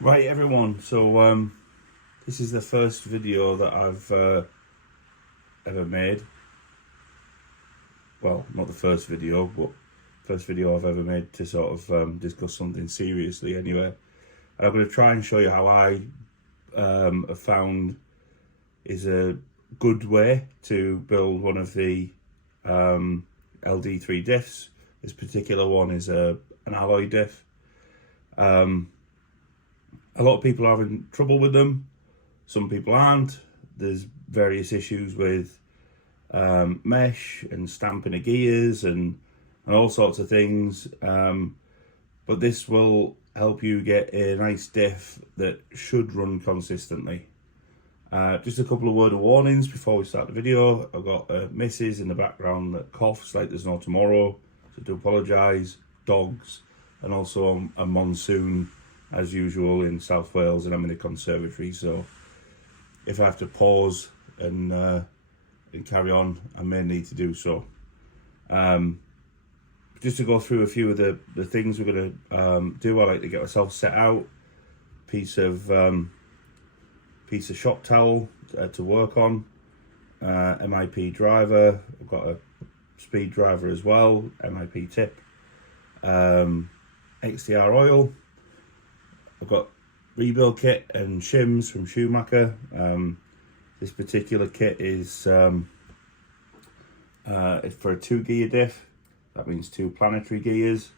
Right everyone, so this is the first video that I've ever made. Well, not the first video, but first video I've ever made to sort of discuss something seriously anyway. And I'm going to try and show you how I have found is a good way to build one of the LD3 diffs. This particular one is an alloy diff. A lot of people are having trouble with them, some people aren't. There's various issues with mesh and stamping of gears and all sorts of things, but this will help you get a nice diff that should run consistently. Just a couple of word of warnings before we start the video. I've got a missus in the background that coughs like there's no tomorrow, so I do apologise. Dogs, and also a monsoon as usual in South Wales, and I'm in a conservatory, so if I have to pause and carry on, I may need to do so. Just to go through a few of the things we're going to do, I like to get myself set out. Piece of shop towel to work on, MIP driver, I've got a speed driver as well, MIP tip, XTR oil, I've got rebuild kit and shims from Schumacher. This particular kit is for a 2 gear diff. That means 2 planetary gears.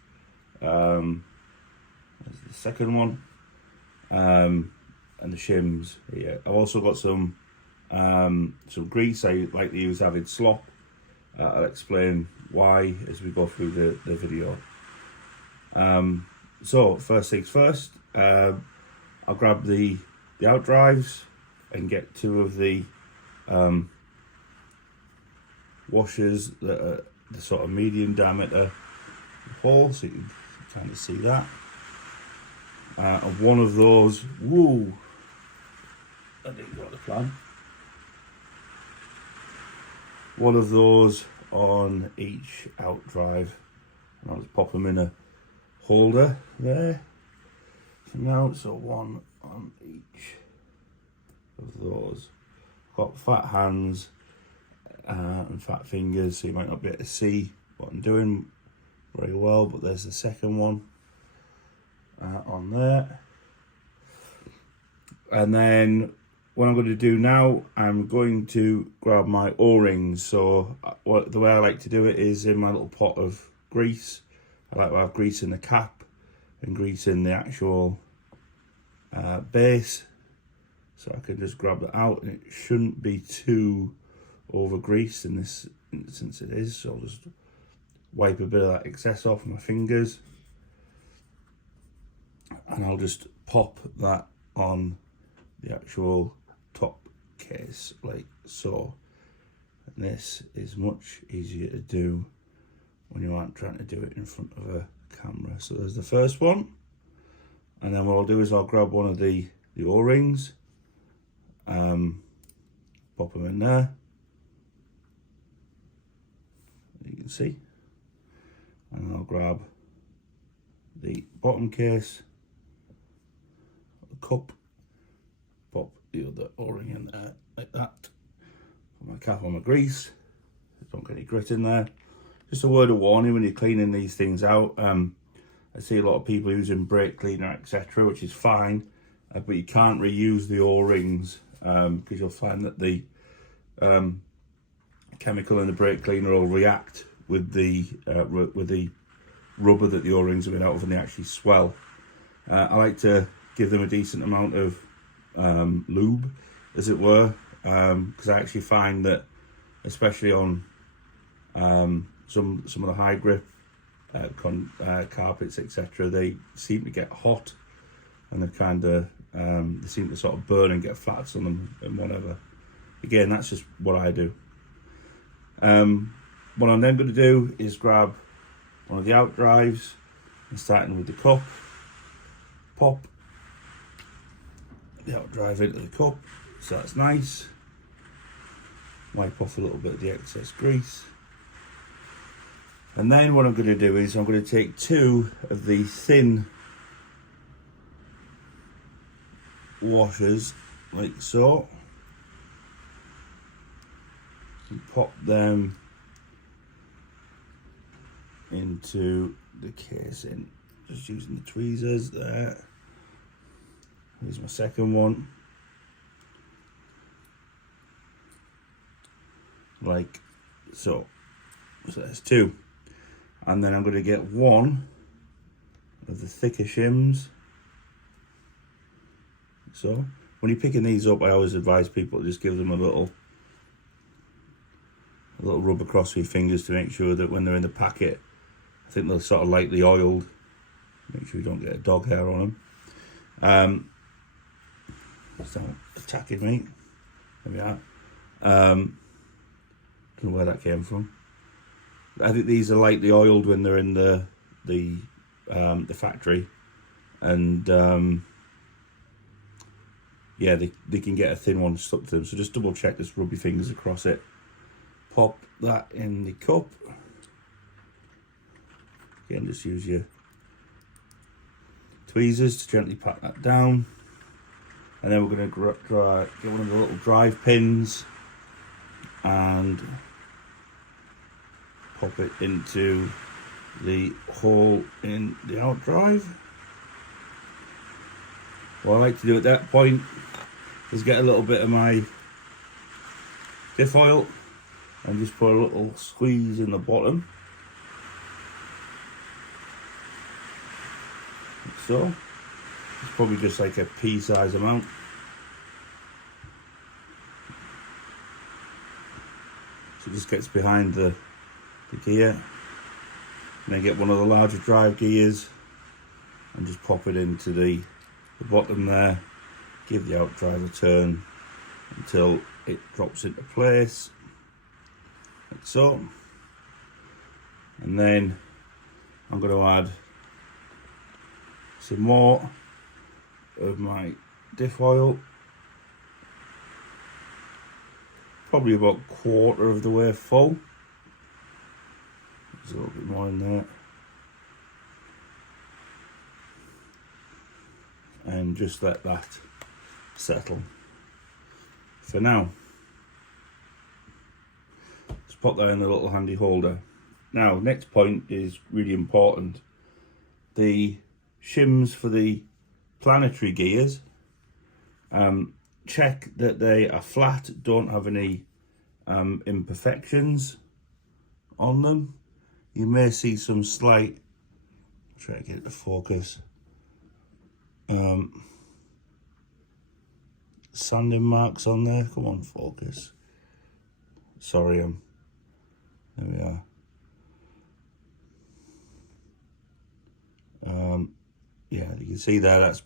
There's the second one, and the shims here. I've also got some grease. I like to use Avid Slop. I'll explain why as we go through the video. So first things first, I'll grab the out drives and get 2 of the washers that are the sort of medium diameter hole, so you can kind of see that. And one of those, woo, I didn't go to plan. One of those on each out drive, and I'll just pop them in a holder there for now. So one on each of those. Got fat hands and fat fingers, so you might not be able to see what I'm doing very well, but there's the second one on there. And then what I'm going to do now, I'm going to grab my O-rings. So the way I like to do it is in my little pot of grease. I like to have grease in the cap and grease in the actual base, so I can just grab that out, and it shouldn't be too over greased in this instance. It is, so I'll just wipe a bit of that excess off my fingers, and I'll just pop that on the actual top case like so. And this is much easier to do when you aren't trying to do it in front of a camera. So there's the first one, and then what I'll do is I'll grab one of the O-rings, pop them in there, you can see, and I'll grab the bottom case, the cup, pop the other O-ring in there like that, put my cap on my grease, don't get any grit in there. Just a word of warning when you're cleaning these things out. I see a lot of people using brake cleaner, etc., which is fine, but you can't reuse the O-rings because you'll find that the chemical in the brake cleaner will react with the rubber that the O-rings are made out of, and they actually swell. I like to give them a decent amount of lube, as it were, because I actually find that, especially on some of the high grip carpets, etc., they seem to get hot, and they seem to sort of burn and get flats on them and whatever. Again, that's just what I do. What I'm then going to do is grab one of the out drives, and starting with the cup, pop the out drive into the cup, so that's nice. Wipe off a little bit of the excess grease. And then what I'm going to do is I'm going to take 2 of the thin washers like so, and pop them into the casing, just using the tweezers there. Here's my second one, like so. So there's two, and then I'm going to get one of the thicker shims. So when you're picking these up, I always advise people to just give them a little rub across with your fingers to make sure that when they're in the packet, I think they're sort of lightly oiled. Make sure you don't get a dog hair on them. So attacking me. There we are. Don't know where that came from. I think these are lightly oiled when they're in the factory, and yeah, they can get a thin one stuck to them. So just double check, just rub your fingers across it. Pop that in the cup. Again, just use your tweezers to gently pat that down. And then we're going to get one of the little drive pins and pop it into the hole in the out drive. What I like to do at that point is get a little bit of my diff oil and just put a little squeeze in the bottom. Like so. It's probably just like a pea size amount. So it just gets behind the gear. And then get one of the larger drive gears and just pop it into the bottom there. Give the out drive a turn until it drops into place. Like so. And then I'm going to add some more of my diff oil, probably about a quarter of the way full. There's a little bit more in there, and just let that settle for now. Let's put that in the little handy holder. Now, next point is really important. The shims for the planetary gears, check that they are flat, don't have any imperfections on them. You may see some slight, try to get it to focus, sanding marks on there. Come on, focus. Sorry, there we are. Yeah, you can see there, that's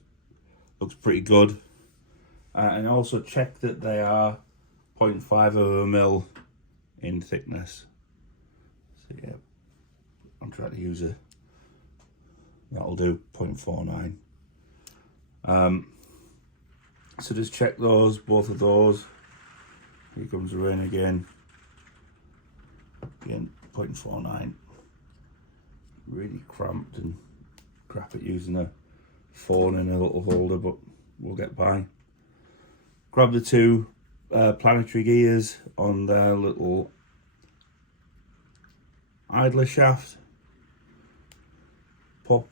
looks pretty good. And also check that they are 0.5 of a mil in thickness. So yeah, I'm trying to use that'll do 0.49. So just check those, both of those. Here comes the rain again. Again, 0.49. Really cramped and crap at using a phone in a little holder, but we'll get by. Grab the two planetary gears on their little idler shaft. Pop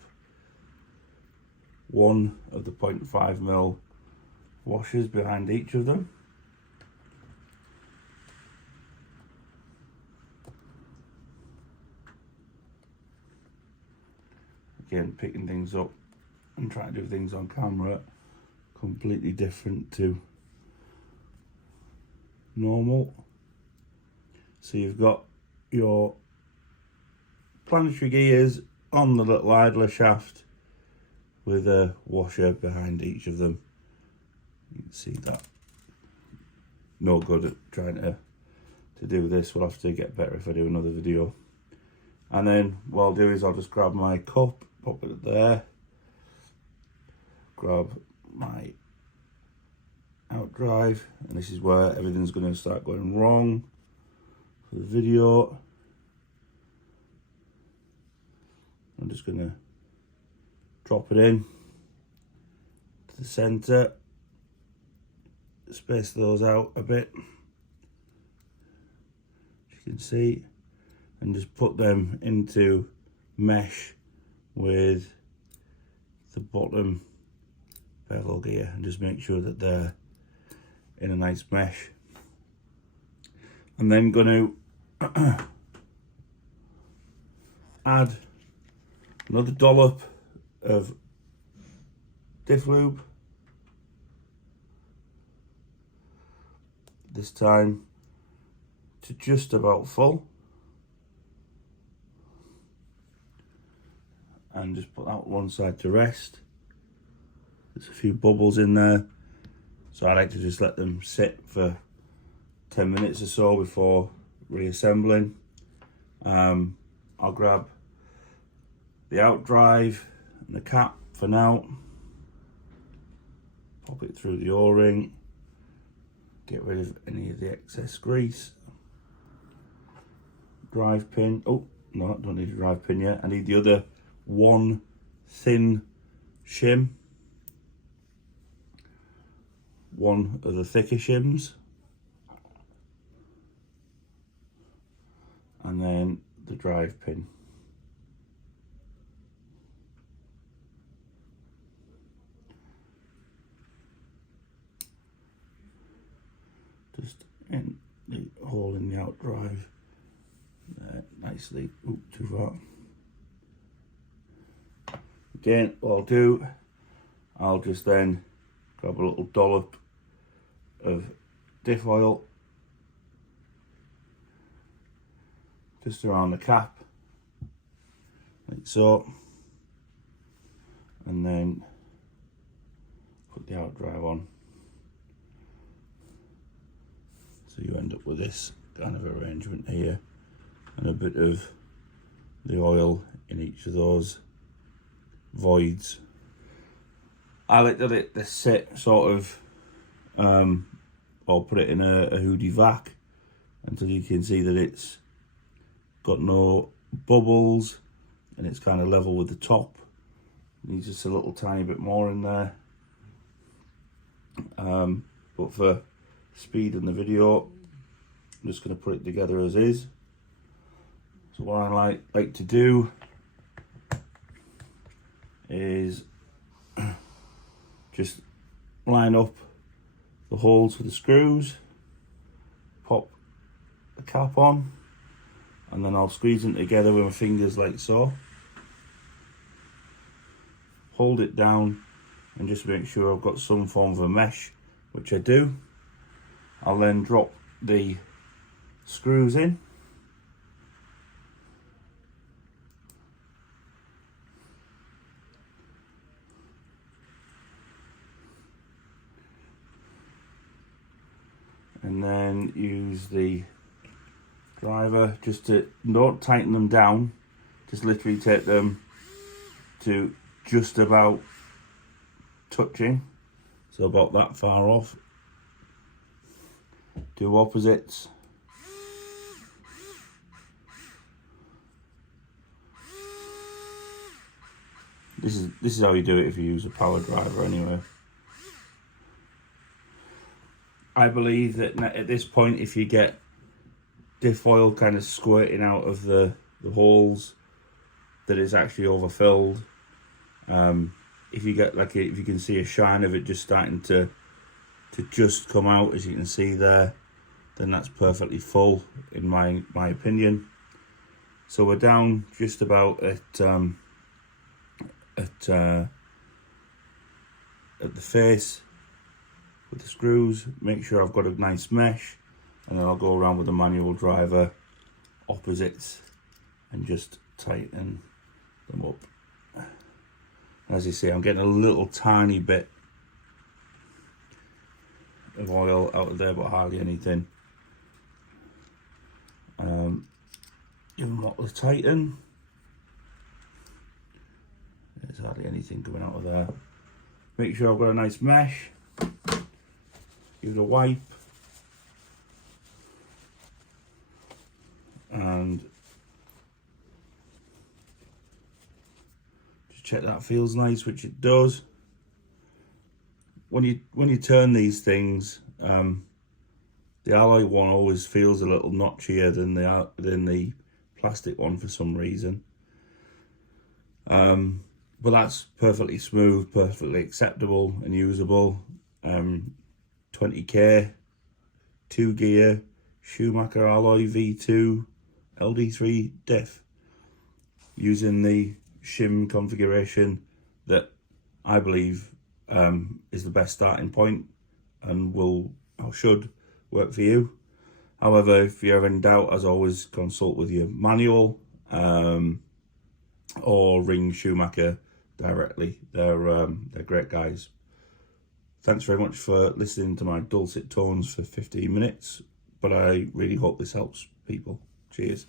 one of the 0.5 mil washers behind each of them. Again, picking things up and trying to do things on camera completely different to normal. So you've got your planetary gears on the little idler shaft with a washer behind each of them. You can see that. No good at trying to do this. We'll have to get better if I do another video. And then what I'll do is I'll just grab my cup, pop it there, grab my out drive, and this is where everything's going to start going wrong for the video. I'm just going to drop it in to the center space those out a bit, as you can see, and just put them into mesh with the bottom bevel gear, and just make sure that they're in a nice mesh. I'm then going to add another dollop of diff lube, this time to just about full, and just put that one side to rest. There's a few bubbles in there, so I like to just let them sit for 10 minutes or so before reassembling. I'll grab the out drive and the cap for now, pop it through the O-ring, get rid of any of the excess grease. Drive pin, oh no, I don't need a drive pin yet. I need the other one thin shim, one of the thicker shims, and then the drive pin. Just in the hole in the out drive there, nicely. Oop, too far. Again, what I'll do, I'll just then grab a little dollop of diff oil just around the cap, like so, and then put the out drive on. So you end up with this kind of arrangement here, and a bit of the oil in each of those voids. I like to let this sit sort of, or put it in a hoodie vac until you can see that it's got no bubbles and it's kind of level with the top. Needs just a little tiny bit more in there, but for speed in the video, I'm just going to put it together as is. So what I like to do is just line up the holes for the screws, pop the cap on, and then I'll squeeze them together with my fingers like so. Hold it down and just make sure I've got some form of a mesh, which I do. I'll then drop the screws in. And then use the driver just to, don't tighten them down, just literally take them to just about touching, so about that far off. Do opposites. This is how you do it if you use a power driver anyway. I believe that at this point, if you get diff oil kind of squirting out of the holes, that it's actually overfilled. If you get if you can see a shine of it just starting to just come out, as you can see there, then that's perfectly full in my opinion. So we're down just about at the face with the screws. Make sure I've got a nice mesh, and then I'll go around with the manual driver opposites and just tighten them up. As you see, I'm getting a little tiny bit of oil out of there, but hardly anything. Give them a lot of tighten. There's hardly anything coming out of there. Make sure I've got a nice mesh. Give it a wipe. And just check that feels nice, which it does. When you turn these things, The alloy one always feels a little notchier than the plastic one for some reason. But that's perfectly smooth, perfectly acceptable and usable. 20k, 2 gear, Schumacher alloy V2 LD3 Diff, using the shim configuration that I believe is the best starting point and should work for you. However, if you're in doubt, as always, consult with your manual or ring Schumacher directly. They're great guys. Thanks very much for listening to my dulcet tones for 15 minutes, but I really hope this helps people. Cheers.